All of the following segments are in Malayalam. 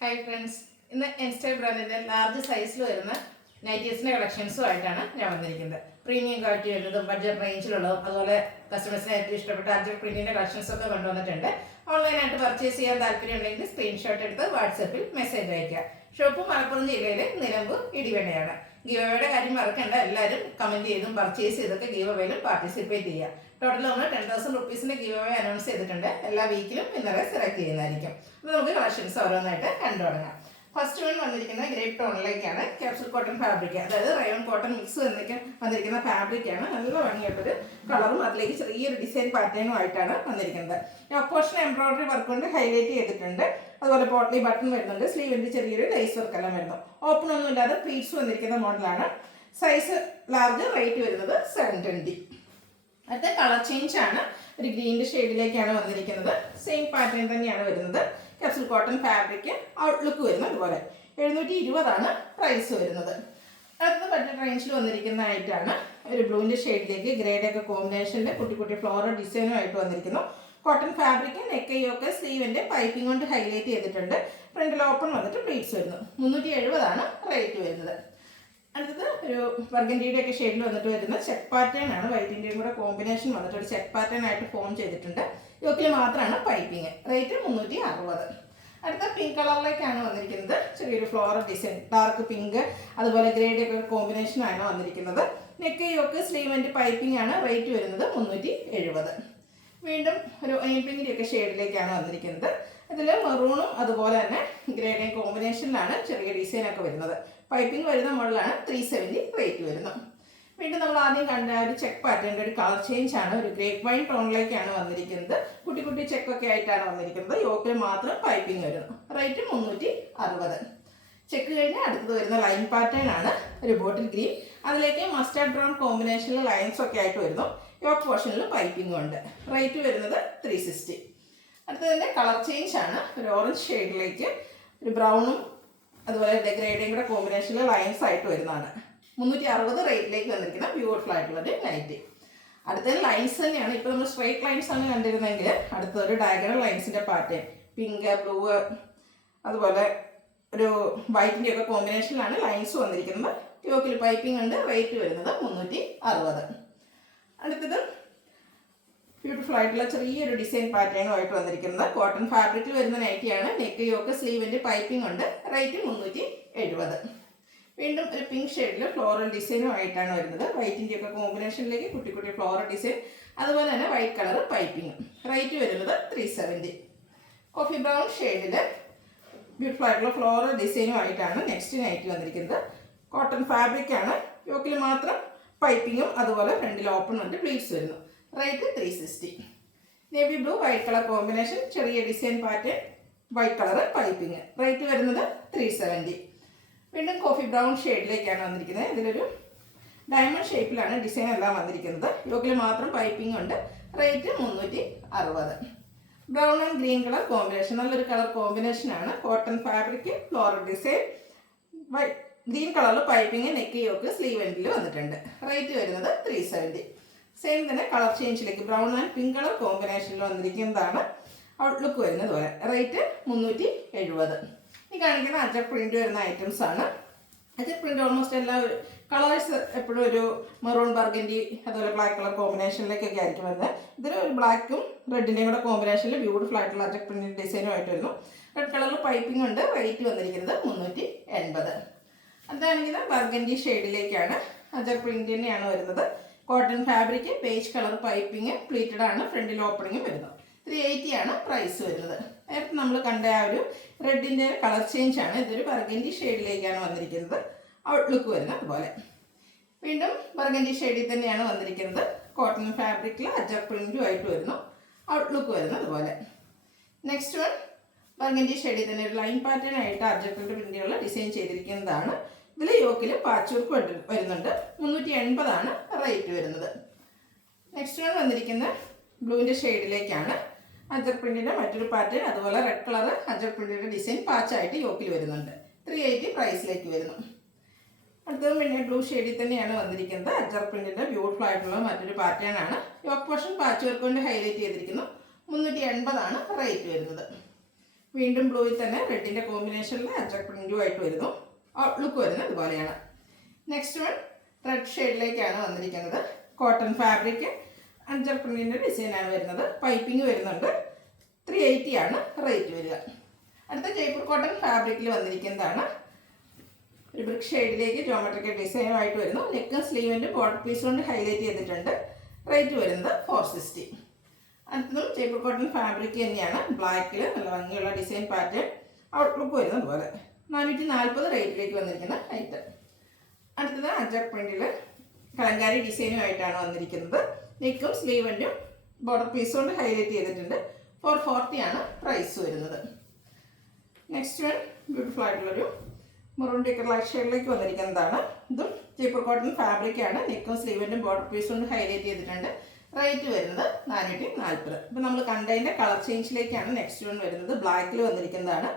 ഹായ് ഫ്രണ്ട്സ്, ഇന്ന് ഇൻസ്റ്റാഗ്രാമിൻ്റെ ലാർജ് സൈസിൽ വരുന്ന നൈറ്റീസിൻ്റെ കളക്ഷൻസുമായിട്ടാണ് ഞാൻ വന്നിരിക്കുന്നത്. പ്രീമിയം ക്വാളിറ്റി വരുന്നതും ബഡ്ജറ്റ് റേഞ്ചിലുള്ളതും അതുപോലെ കസ്റ്റമേഴ്സിന് ഏറ്റവും ഇഷ്ടപ്പെട്ട അർജന്റ് പ്രിന്റിൻ്റെ കളക്ഷൻസൊക്കെ കൊണ്ടുവന്നിട്ടുണ്ട്. ഓൺലൈനായിട്ട് പർച്ചേസ് ചെയ്യാൻ താല്പര്യമുണ്ടെങ്കിൽ സ്ക്രീൻഷോട്ട് എടുത്ത് വാട്സപ്പിൽ മെസ്സേജ് അയയ്ക്കുക. ഷോപ്പ് മലപ്പുറം ജില്ലയിലെ നിലമ്പൂർ ഇടിവണ്ണയാണ്. ഗീവവേയുടെ കാര്യം മറക്കണ്ട, എല്ലാവരും കമൻറ്റ് ചെയ്തും പർച്ചേസ് ചെയ്തൊക്കെ ഗീവവേയിലും പാർട്ടിസിപ്പേറ്റ് ചെയ്യുക. ടോട്ടൽ നമ്മൾ 10,000 റുപ്പീസിൻ്റെ ഗീവവേ അനൗൺസ് ചെയ്തിട്ടുണ്ട്. എല്ലാ വീക്കിലും വിന്നറെ സെലക്ട് ചെയ്യുന്നതായിരിക്കും. അപ്പോൾ നമുക്ക് കളക്ഷൻസ് ഓരോന്നായിട്ട് കണ്ടു തുടങ്ങാം. ഫസ്റ്റ് വൺ വന്നിരിക്കുന്നത് ഗ്രേപ്പ് ടോണിലേക്കാണ്. ക്യാപ്സൂൾ കോട്ടൺ ഫാബ്രിക്, അതായത് റയോൺ കോട്ടൺ മിക്സ് വന്നിരിക്കുന്ന ഫാബ്രിക്കാണ്. നല്ല ഭംഗിയായിട്ടൊരു കളറും അതിലേക്ക് ചെറിയൊരു ഡിസൈൻ പാറ്റേണും ആയിട്ടാണ് വന്നിരിക്കുന്നത്. പോർഷൻ എംബ്രോയിഡറി വർക്ക് കൊണ്ട് ഹൈലൈറ്റ് ചെയ്തിട്ടുണ്ട്. അതുപോലെ പോട്ട്ലി ബട്ടൺ വരുന്നുണ്ട്. സ്ലീവിൻ്റെ ചെറിയൊരു ലൈസ് വർക്ക് എല്ലാം വരുന്നു. ഓപ്പൺ ഒന്നും ഇല്ലാതെ പ്ലീറ്റ്സ് വന്നിരിക്കുന്ന മോഡലാണ്. സൈസ് ലാർജ്, റേറ്റ് വരുന്നത് 720. അടുത്ത കളർ ചേഞ്ച് ആണ്. ഒരു ഗ്രീൻ്റെ ഷെയ്ഡിലേക്കാണ് വന്നിരിക്കുന്നത്. സെയിം പാറ്റേൺ തന്നെയാണ് വരുന്നത്. ക്യാപ്സൂൾ കോട്ടൺ ഫാബ്രിക്, ഔട്ട്ലുക്ക് വരുന്നത് അതുപോലെ 720 പ്രൈസ് വരുന്നത്. അടുത്ത ബഡ്ജറ്റ് റേഞ്ചിൽ വന്നിരിക്കുന്ന ആയിട്ടാണ്. ഒരു ബ്ലൂവിൻ്റെ ഷെയ്ഡിലേക്ക് ഗ്രേഡ് ഒക്കെ കോമ്പിനേഷനിൽ കുട്ടി കുട്ടി ഫ്ലോറൽ ഡിസൈനുമായിട്ട് വന്നിരിക്കുന്നു. കോട്ടൺ ഫാബ്രിക്, നെക്കയൊക്കെ സ്ലീവിൻ്റെ പൈപ്പിംഗ് കൊണ്ട് ഹൈലൈറ്റ് ചെയ്തിട്ടുണ്ട്. ഫ്രണ്ടിൽ ഓപ്പൺ വന്നിട്ട് പ്ലീറ്റ്സ് വരുന്നു. 370 റേറ്റ് വരുന്നത്. അടുത്തത് ഒരു ബർഗൻഡിയുടെ ഒക്കെ ഷെയ്ഡിൽ വന്നിട്ട് വരുന്ന ചെക്ക് പാറ്റേൺ ആണ്. വൈറ്റിൻ്റെയും കൂടെ കോമ്പിനേഷൻ വന്നിട്ട് ഒരു ചെക്ക് പാറ്റേൺ ആയിട്ട് ഫോം ചെയ്തിട്ടുണ്ട്. യോക്കിൽ മാത്രമാണ് പൈപ്പിങ്. റേറ്റ് 360. അടുത്ത പിങ്ക് കളറിലേക്കാണ് വന്നിരിക്കുന്നത്. ചെറിയൊരു ഫ്ലോറൽ ഡിസൈൻ, ഡാർക്ക് പിങ്ക് അതുപോലെ ഗ്രേഡ് ഒക്കെ കോമ്പിനേഷനാണ് വന്നിരിക്കുന്നത്. നെക്ക് യോക്ക് സ്ലീവ്മെൻറ്റ് പൈപ്പിംഗ് ആണ്. റേറ്റ് വരുന്നത് 370. വീണ്ടും ഒരു ഒനിയൻ പിങ്കിൻ്റെ ഒക്കെ ഷെയ്ഡിലേക്കാണ് വന്നിരിക്കുന്നത്. ഇതിൽ മെറൂണും അതുപോലെ തന്നെ ഗ്രേഡ് കോമ്പിനേഷനിലാണ് ചെറിയ ഡിസൈനൊക്കെ വരുന്നത്. പൈപ്പിംഗ് വരുന്ന മോഡലാണ്. 370 റേറ്റ് വരുന്നു. വീണ്ടും നമ്മൾ ആദ്യം കണ്ട ഒരു ചെക്ക് പാറ്റേണിൻ്റെ ഒരു കളർ ചേഞ്ച് ആണ്. ഒരു ഗ്രേപ്പ് വൈൻ ടോണിലേക്കാണ് വന്നിരിക്കുന്നത്. കുട്ടി കുട്ടി ചെക്കൊക്കെ ആയിട്ടാണ് വന്നിരിക്കുന്നത്. യോക്കിൽ മാത്രം പൈപ്പിംഗ് വരുന്നു. റേറ്റ് 360. ചെക്ക് കഴിഞ്ഞ് അടുത്തത് വരുന്ന ലൈൻ പാറ്റേൺ ആണ്. ഒരു ബോട്ടിൽ ഗ്രീൻ, അതിലേക്ക് മസ്റ്റാർഡ് ബ്രൗൺ കോമ്പിനേഷനിൽ ലൈൻസ് ഒക്കെ ആയിട്ട് വരുന്നു. യോക്ക് പോർഷനിൽ പൈപ്പിംഗും ഉണ്ട്. റേറ്റ് വരുന്നത് 360. അടുത്തതിൻ്റെ കളർ ചേഞ്ച് ആണ്. ഒരു ഓറഞ്ച് ഷെയ്ഡിലേക്ക് ഒരു ബ്രൗണും അതുപോലെ ഗ്രേഡയും കൂടെ കോമ്പിനേഷനിൽ ലൈൻസ് ആയിട്ട് വരുന്നതാണ്. 360 റേറ്റിലേക്ക് വന്നിരിക്കുന്ന ബ്യൂട്ടിഫുൾ ആയിട്ടുള്ളൊരു നൈറ്റി. അടുത്തത് ലൈൻസ് തന്നെയാണ്. ഇപ്പോൾ നമ്മൾ സ്ട്രൈറ്റ് ലൈൻസ് ആണ് കണ്ടിരുന്നെങ്കിൽ അടുത്തൊരു ഡയഗണൽ ലൈൻസിൻ്റെ പാറ്റേൺ, പിങ്ക്, ബ്ലൂ അതുപോലെ ഒരു വൈറ്റിൻ്റെ ഒക്കെ കോമ്പിനേഷനിലാണ് ലൈൻസ് വന്നിരിക്കുന്നത്. യോക്കിൽ പൈപ്പിംഗ് ഉണ്ട്. റേറ്റ് വരുന്നത് 360. അടുത്തത് ബ്യൂട്ടിഫുൾ ആയിട്ടുള്ള ചെറിയൊരു ഡിസൈൻ പാറ്റേണുമായിട്ട് വന്നിരിക്കുന്നത്. കോട്ടൺ ഫാബ്രിക്കിൽ വരുന്ന നൈറ്റിയാണ്. നെക്ക് യോക്ക് സ്ലീവിൻ്റെ പൈപ്പിംഗ് ഉണ്ട്. റേറ്റ് 370. വീണ്ടും ഒരു പിങ്ക് ഷെയ്ഡിൽ ഫ്ലോറൽ ഡിസൈനും ആയിട്ടാണ് വരുന്നത്. വൈറ്റിൻ്റെ ഒക്കെ കോമ്പിനേഷനിലേക്ക് കുട്ടി കുട്ടി ഫ്ലോറൽ ഡിസൈൻ അതുപോലെ തന്നെ വൈറ്റ് കളർ പൈപ്പിംഗ്. റേറ്റ് വരുന്നത് 370. കോഫി ബ്രൗൺ ഷെയ്ഡിൽ ബ്യൂട്ടിഫുൾ ആയിട്ടുള്ള ഫ്ലോറൽ ഡിസൈനും ആയിട്ടാണ് നെക്സ്റ്റ് നൈറ്റ് വന്നിരിക്കുന്നത്. കോട്ടൺ ഫാബ്രിക്കാണ്. യോക്കിൽ മാത്രം പൈപ്പിങ്ങും അതുപോലെ ഫ്രണ്ടിൽ ഓപ്പൺ ഉണ്ട്. പ്ലീറ്റ്സ് വരുന്നു. Rate 360. Navy blue white colour combination, ചെറിയ design pattern, white colour piping. Rate വരുന്നത് 370. വീണ്ടും കോഫി ബ്രൗൺ ഷെയ്ഡിലേക്കാണ് വന്നിരിക്കുന്നത്. ഇതിലൊരു ഡയമണ്ട് ഷേപ്പിലാണ് ഡിസൈൻ എല്ലാം വന്നിരിക്കുന്നത്. യോക്കിൽ മാത്രം പൈപ്പിംഗ് ഉണ്ട്. Rate 360. Brown and green colour combination, നല്ലൊരു കളർ കോമ്പിനേഷനാണ്. Cotton fabric, floral design, green കളറിൽ പൈപ്പിംഗ്, നെക്ക് യോക്ക് സ്ലീവ് എൻഡിൽ വന്നിട്ടുണ്ട്. റേറ്റ് വരുന്നത് 370. സെയിം തന്നെ കളർ ചേഞ്ചിലേക്ക് ബ്രൗൺ ആൻഡ് പിങ്ക് കളർ കോമ്പിനേഷനിൽ വന്നിരിക്കുന്നതാണ്. ഔട്ട്ലുക്ക് വരുന്നത് പോലെ. റേറ്റ് 370. ഈ കാണിക്കുന്ന അജക് പ്രിന്റ് വരുന്ന ഐറ്റംസ് ആണ്. അജക് പ്രിന്റ് ഓൾമോസ്റ്റ് എല്ലാ കളേഴ്സ് എപ്പോഴും ഒരു മെറൂൺ, ബർഗൻഡി അതുപോലെ ബ്ലാക്ക് കളർ കോമ്പിനേഷനിലേക്കൊക്കെ ആയിരിക്കും വരുന്നത്. ഇതിൽ ഒരു ബ്ലാക്കും റെഡിൻ്റെയും കൂടെ കോമ്പിനേഷനിൽ ബ്യൂട്ടിഫുൾ ആയിട്ടുള്ള അജക് പ്രിന്റ് ഡിസൈനും ആയിട്ട് വരുന്നു. റെഡ് കളറിൽ പൈപ്പിംഗ് ഉണ്ട്. റേറ്റ് വന്നിരിക്കുന്നത് 380. അതാണെങ്കിൽ ബർഗൻഡി ഷെയ്ഡിലേക്കാണ്. അജക് പ്രിന്റ് തന്നെയാണ് വരുന്നത്. Cotton fabric, page colour piping, pleated ആണ്. ഫ്രണ്ടിൽ ഓപ്പണിങ്ങും വരുന്നു. 380 പ്രൈസ് വരുന്നത്. നേരത്തെ നമ്മൾ കണ്ട ആ ഒരു റെഡിൻ്റെ കളർ ചേഞ്ച് ആണ്. ഇതൊരു ബർഗൻഡി ഷെയ്ഡിലേക്കാണ് വന്നിരിക്കുന്നത്. ഔട്ട്ലുക്ക് വരുന്നത് അതുപോലെ. വീണ്ടും ബർഗൻഡി ഷെയ്ഡിൽ തന്നെയാണ് വന്നിരിക്കുന്നത്. കോട്ടൺ ഫാബ്രിക്കിൽ അജക് പ്രിന്റും ആയിട്ട് വരുന്നു. ഔട്ട്ലുക്ക് വരുന്നത് അതുപോലെ. നെക്സ്റ്റ് വൺ ബർഗൻഡി ഷെയ്ഡിൽ തന്നെ ഒരു ലൈൻ പാറ്റേൺ ആയിട്ട് അജക് പ്രിന്റുകൾ ഡിസൈൻ ചെയ്തിരിക്കുന്നതാണ്. ഇതിൽ യോക്കിൽ പാച്ച് വർക്ക് വരുന്നുണ്ട്. 380 റേറ്റ് വരുന്നത്. നെക്സ്റ്റ് വൺ വന്നിരിക്കുന്ന ബ്ലൂവിൻ്റെ ഷെയ്ഡിലേക്കാണ്. അജക് പ്രിന്റിൻ്റെ മറ്റൊരു പാറ്റേൺ, അതുപോലെ റെഡ് കളർ അജക് പ്രിന്റിൻ്റെ ഡിസൈൻ പാച്ചായിട്ട് യോക്കിൽ വരുന്നുണ്ട്. 380 പ്രൈസിലേക്ക് വരുന്നു. അടുത്തത് പിന്നെ ബ്ലൂ ഷെയ്ഡിൽ തന്നെയാണ് വന്നിരിക്കുന്നത്. അജക് പ്രിന്റിൻ്റെ ബ്യൂട്ടിഫുൾ ആയിട്ടുള്ള മറ്റൊരു പാറ്റേൺ ആണ്. യോക്ക് പോർഷൻ പാച്ച് വർക്ക് കൊണ്ട് ഹൈലൈറ്റ് ചെയ്തിരിക്കുന്നു. 380 റേറ്റ് വരുന്നത്. വീണ്ടും ബ്ലൂയിൽ തന്നെ റെഡിൻ്റെ കോമ്പിനേഷനിൽ അജറക് പ്രിൻറ്റുമായിട്ട് വരുന്നു. ലുക്ക് വരുന്നത് ഇതുപോലെയാണ്. നെക്സ്റ്റ് വൺ റെഡ് ഷെയ്ഡിലേക്കാണ് വന്നിരിക്കുന്നത്. കോട്ടൺ ഫാബ്രിക് അജറക് പ്രിൻറ്റിൻ്റെ ഡിസൈനാണ് വരുന്നത്. പൈപ്പിംഗ് വരുന്നുണ്ട്. 380 ആണ് റേറ്റ് വരിക. അടുത്ത ജയ്പൂർ കോട്ടൺ ഫാബ്രിക്കിൽ വന്നിരിക്കുന്നതാണ്. ഒരു ബ്രിക്ക് ഷെയ്ഡിലേക്ക് ജോമെട്രിക്കൽ ഡിസൈനുമായിട്ട് വരുന്നു. നെക്കും സ്ലീവിൻ്റെ ബോർഡർ പീസ് കൊണ്ട് ഹൈലൈറ്റ് ചെയ്തിട്ടുണ്ട്. റേറ്റ് വരുന്നത് 460. അടുത്തതും ജയ്പൂർ കോട്ടൺ ഫാബ്രിക് തന്നെയാണ്. ബ്ലാക്കിൽ നല്ല ഭംഗിയുള്ള ഡിസൈൻ പാറ്റേൺ ഔട്ട്ലുക്ക് വരുന്നത് പോലെ 440 റേറ്റിലേക്ക് വന്നിരിക്കുന്ന ഐറ്റം. അടുത്തത് അജറക് പ്രിൻറ്റിൽ കലങ്കാരി ഡിസൈനുമായിട്ടാണ് വന്നിരിക്കുന്നത്. നെക്കും സ്ലീവൻറ്റും ബോർഡർ പീസ് കൊണ്ട് ഹൈലൈറ്റ് ചെയ്തിട്ടുണ്ട്. 440 ആണ് പ്രൈസ് വരുന്നത്. നെക്സ്റ്റ് വൺ ബ്യൂട്ടിഫുൾ ആയിട്ടുള്ളൊരു മെറൂൺ ലൈറ്റ് ഷെയ്ഡിലേക്ക് വന്നിരിക്കുന്നതാണ്. ഇതും ജയ്പൂർ കോട്ടൺ ഫാബ്രിക്കാണ്. നെക്കും സ്ലീവൻറ്റും ബോർഡർ പീസ് കൊണ്ട് ഹൈലൈറ്റ് ചെയ്തിട്ടുണ്ട്. റേറ്റ് വരുന്നത് 440. ഇപ്പോൾ നമ്മൾ കണ്ടതിൻ്റെ കളർ ചേഞ്ചിലേക്കാണ് നെക്സ്റ്റ് വൺ വരുന്നത്. ബ്ലാക്കിൽ വന്നിരിക്കുന്നതാണ്.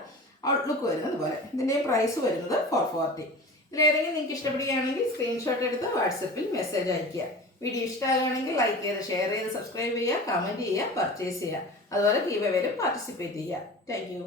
ഔട്ട്ലുക്ക് വരുന്നത് പോലെ. ഇതിൻ്റെ പ്രൈസ് വരുന്നത് 440. ഇതിലേതെങ്കിലും നിങ്ങൾക്ക് ഇഷ്ടപ്പെടുകയാണെങ്കിൽ സ്ക്രീൻഷോട്ട് എടുത്ത് വാട്സപ്പിൽ മെസ്സേജ് അയയ്ക്കുക. വീഡിയോ ഇഷ്ടമാകുകയാണെങ്കിൽ ലൈക്ക് ചെയ്ത് ഷെയർ ചെയ്ത് സബ്സ്ക്രൈബ് ചെയ്യുക, കമൻറ്റ് ചെയ്യുക, പർച്ചേസ് ചെയ്യുക. അതുപോലെ ഗീവ് അവേയിലും പാർട്ടിസിപ്പേറ്റ് ചെയ്യുക. Thank you.